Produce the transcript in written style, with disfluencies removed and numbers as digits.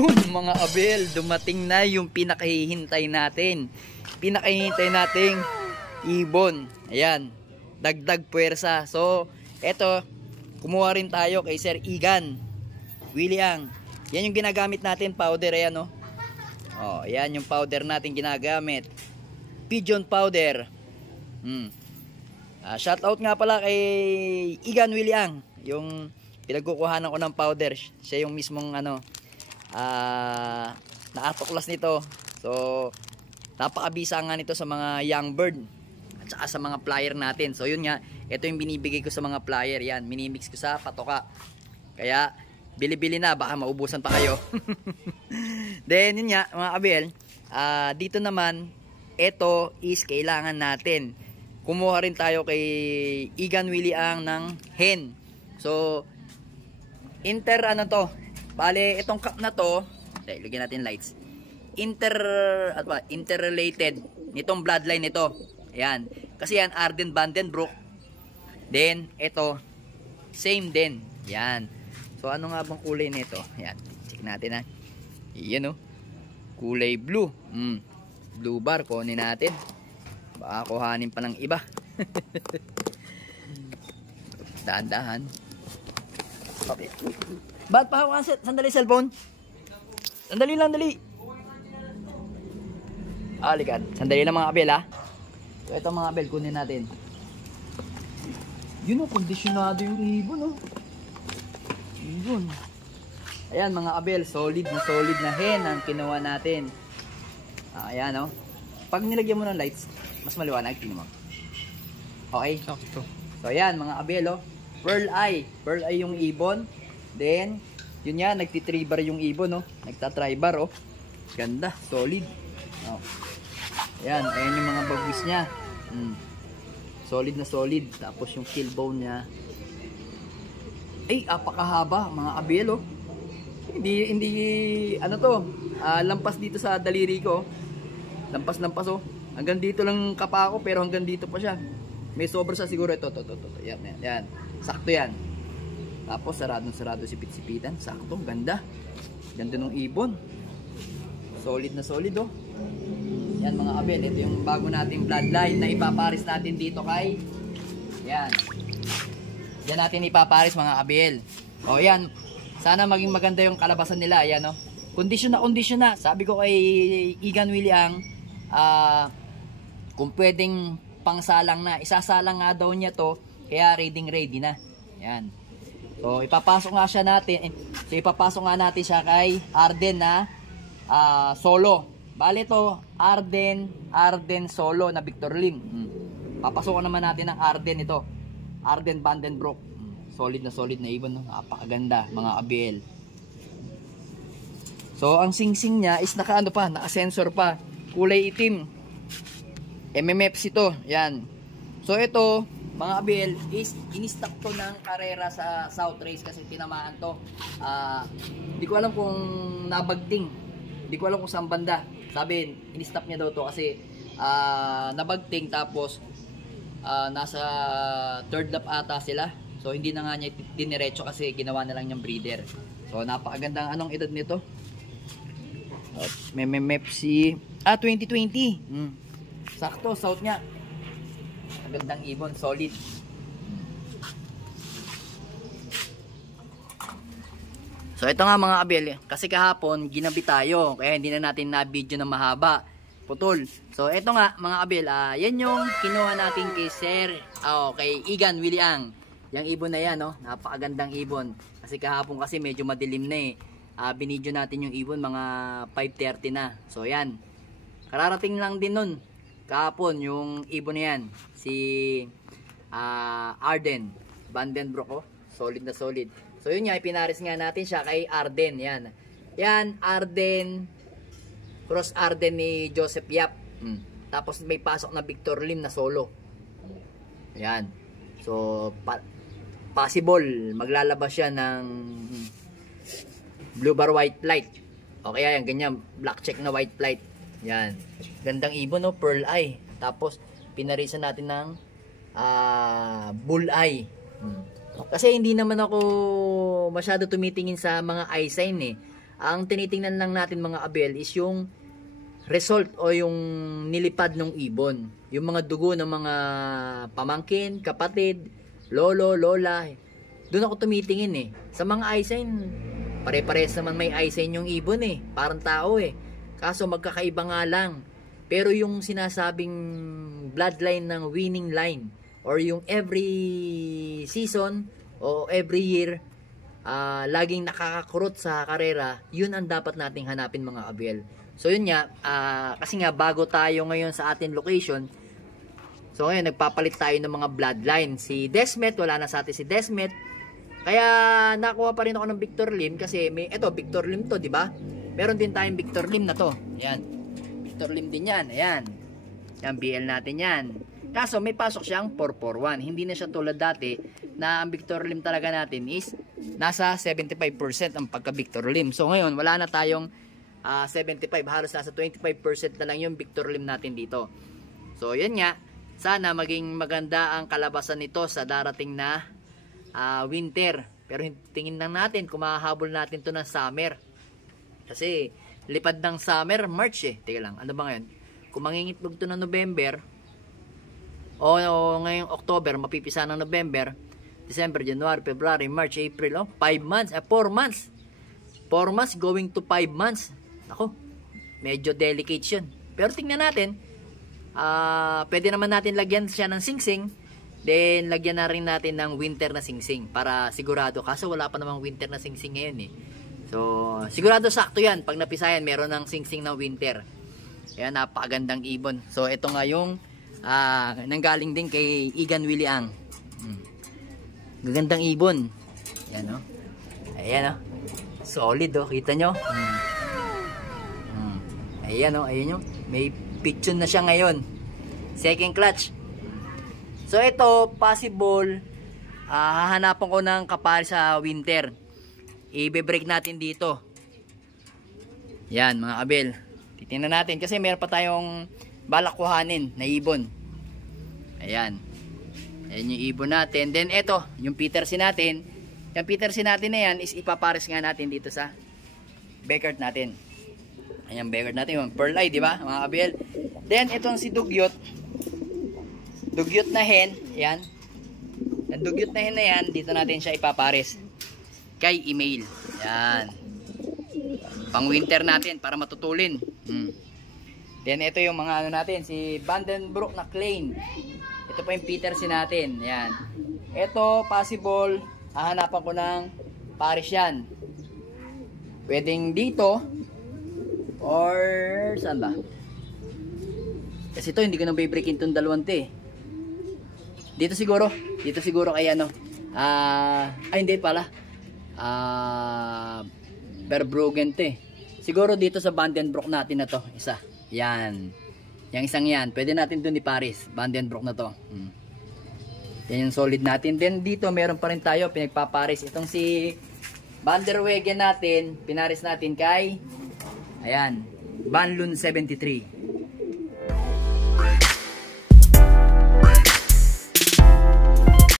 Yun mga abel, dumating na yung pinakahihintay natin. Pinakahihintay nating ibon. Ayan, dagdag puwersa. So, eto, kumuha rin tayo kay Sir Igan Williang. Yan yung ginagamit natin, powder. Ayan o. Oh, yan yung powder natin ginagamit. Pigeon powder. Shout out nga pala kay Igan Williang, yung pinagkukuhanan ko ng powder. Siya yung mismong naatuklas nito. So napakabisa nga nito sa mga young bird at saka sa mga flyer natin. So yun nga, ito yung binibigay ko sa mga flyer. Yan, minimix ko sa patoka. Kaya bili-bili na, baka maubusan pa kayo. Then yun nga mga abel, dito naman, ito is kailangan natin. Kumuha rin tayo kay Igan Williang ng hen. So bale itong cup na to, lagyan natin lights. Interrelated nitong bloodline nito. Ayan. Kasi yan Arden Vandenbroek. Then ito same din. Yan. So ano nga bang kulay nito? Ayan. Check natin ha. Yan kulay blue. Blue bar, kunin natin. Baka kuhanin pa ng iba. Dahan-dahan. Okay. Ba't pa hawakan sandali cellphone? Sandali lang, dali. Likan. Sandali lang mga abel ha. So ito mga abel, kunin natin. Yun kondisyonado yung ibon Ibon. Ayan mga abel, solid na hen ang kinuha natin. Ayan Pag nilagyan mo ng lights, mas maliwanag, tingnan mo. Okay? Sakto. So ayan mga abel pearl eye yung ibon. Then yun yan, nagtitribar yung ibon nagtatribar Ganda, solid. Ayan yung mga bagwis niya. Solid na solid. Tapos yung kill bone niya, apakahaba mga abel Hindi lampas dito sa daliri ko. Lampas hanggang dito lang kapa ko, pero hanggang dito pa siya. May sobra sa siguro ito. Yan. Sakto yan. Tapos sarado sipit-sipitan. Sakto, ganda. Ganda ng ibon. Solid na solid Yan mga abel, ito yung bago nating bloodline na ipaparis natin dito kay yan. Yan natin ipaparis mga abel. Yan. Sana maging maganda yung kalabasan nila. Ayan Kondisyon na. Sabi ko kay Igan Williang, kung pwedeng pangsalang na, isasalang nga daw niya to, kaya ready na. Yan. So ipapasok nga natin siya kay Arden na solo. Bale to Arden solo na Victor Lim. Papasukan naman natin ang Arden ito. Arden Vandenbroek. Solid na ibon napakaganda mga abel. So ang singsing niya is naka-sensor pa. Kulay itim. MMFs ito. Yan. So ito, mga abel, is in-stock to ng karera sa South Race kasi tinamaan to. Hindi ko alam kung nabagting. Hindi ko alam kung saan banda. Sabi, in-stock niya daw to kasi nabagting tapos nasa third lap ata sila. So hindi na nga niya diniretso kasi ginawa na lang niyang breeder. So napakagandang edad nito. MMFC 2020. Sakto, south niya. Magandang ibon, solid. So ito nga mga abel, kasi kahapon ginabi tayo, kaya hindi na natin na video na mahaba, putol. So ito nga mga abel, yan yung kinuha natin kay Sir, kay Igan Williang. Yung ibon na yan, napakagandang ibon. Kasi kahapon kasi medyo madilim na binidyo natin yung ibon mga 5:30 na. So yan, kararating lang din nun kahapon yung ibon na yan, si Arden Vandenbroek. Solid na solid. So yun nga, ipinaris nga natin siya kay Arden. Yan Arden, cross Arden ni Joseph Yap. Tapos may pasok na Victor Lim na solo. Yan. So possible maglalabas siya ng blue bar white flight. O kaya yan, ganyan, black check na white flight. Yan. Gandang ibon, pearl eye. Tapos pinarisan natin ng bull eye. Kasi hindi naman ako masyado tumitingin sa mga eye sign Ang tinitingnan lang natin mga abel is yung result o yung nilipad ng ibon. Yung mga dugo ng mga pamangkin, kapatid, lolo, lola. Doon ako tumitingin eh. Sa mga eye sign, pare-pares naman may eye sign yung ibon eh. Parang tao eh. Kaso magkakaiba nga lang. Pero yung sinasabing bloodline ng winning line or yung every season o every year laging nakakakurot sa karera, yun ang dapat nating hanapin mga abel. So yun nga, kasi nga bago tayo ngayon sa ating location, so ngayon nagpapalit tayo ng mga bloodline. Si Desmet, wala na sa atin si Desmet. Kaya nakuha pa rin ako ng Victor Lim kasi eto Victor Lim to, di ba? Meron din tayong Victor Lim na to. Ayan. Victor Lim din yan. Ayan. Yan, BL natin yan. Kaso may pasok siyang 441. Hindi na siya tulad dati na ang Victor Lim talaga natin is nasa 75% ang pagka Victor Lim. So ngayon, wala na tayong 75. Halos nasa 25% na lang yung Victor Lim natin dito. So yan nga. Sana maging maganda ang kalabasan nito sa darating na winter. Pero tingin lang natin kung mahahabol natin to ng summer. Kasi lipad ng summer, March eh. Teka lang, ano ba ngayon? Kung mangingitlog to ng November, o ngayong October, mapipisa ng November, December, January, February, March, April, 5 months, 4 months. 4 months going to 5 months. Ako, medyo delicate yun. Pero tingnan natin, pwede naman natin lagyan siya ng singsing, then lagyan na rin natin ng winter na singsing para sigurado. Kaso wala pa namang winter na singsing ngayon eh. So, sigurado sakto yan. Pag napisayan, meron ng singsing na winter. Ayan, napakagandang ibon. So, ito nga yung nanggaling din kay Igan Willie Ang. Gagandang ibon. Ayan, oh. Ayan, oh. Solid, oh. Kita nyo? Ayan, oh. Ayan, oh. May pitchon na siya ngayon. Second clutch. So, ito, possible, hahanapan ko ng kapal sa winter. I-break natin dito. Yan mga abel. Titingnan natin kasi meron pa tayong balak kuhanin na ibon. Ayan. Ayan yung ibon natin. Then ito, yung Petersin natin. Yung Petersin natin na yan is ipapares nga natin dito sa Beckert natin. Ayan Beckert natin. Yung pearl eye, di ba mga abel? Then itong si Dugyot. Dugyot na hen. Ayan. Yung Dugyot na hen na yan, dito natin siya ipapares kay email. Yan. Pang winter natin para matutulin. Then ito yung mga ano natin, si Vandenbroek na Klein. Ito pa yung Petersin natin. Yan. Ito possible hahanapan ko ng pares yan. Pwedeng dito or saan ba? Kasi ito hindi ko nang breakin itong dalawang te. Dito siguro kay ano. Hindi pala. Verbruggen te. Siguro dito sa Vandenbroek natin na to, isa. Yan. Yang isang yan, pwede natin dun i-pares. Vandenbroek na to. Yan yung solid natin. Then dito meron pa rin tayo pinagpapares. Itong si Vanderwegen natin, pinares natin kay ayan, Banlun 73.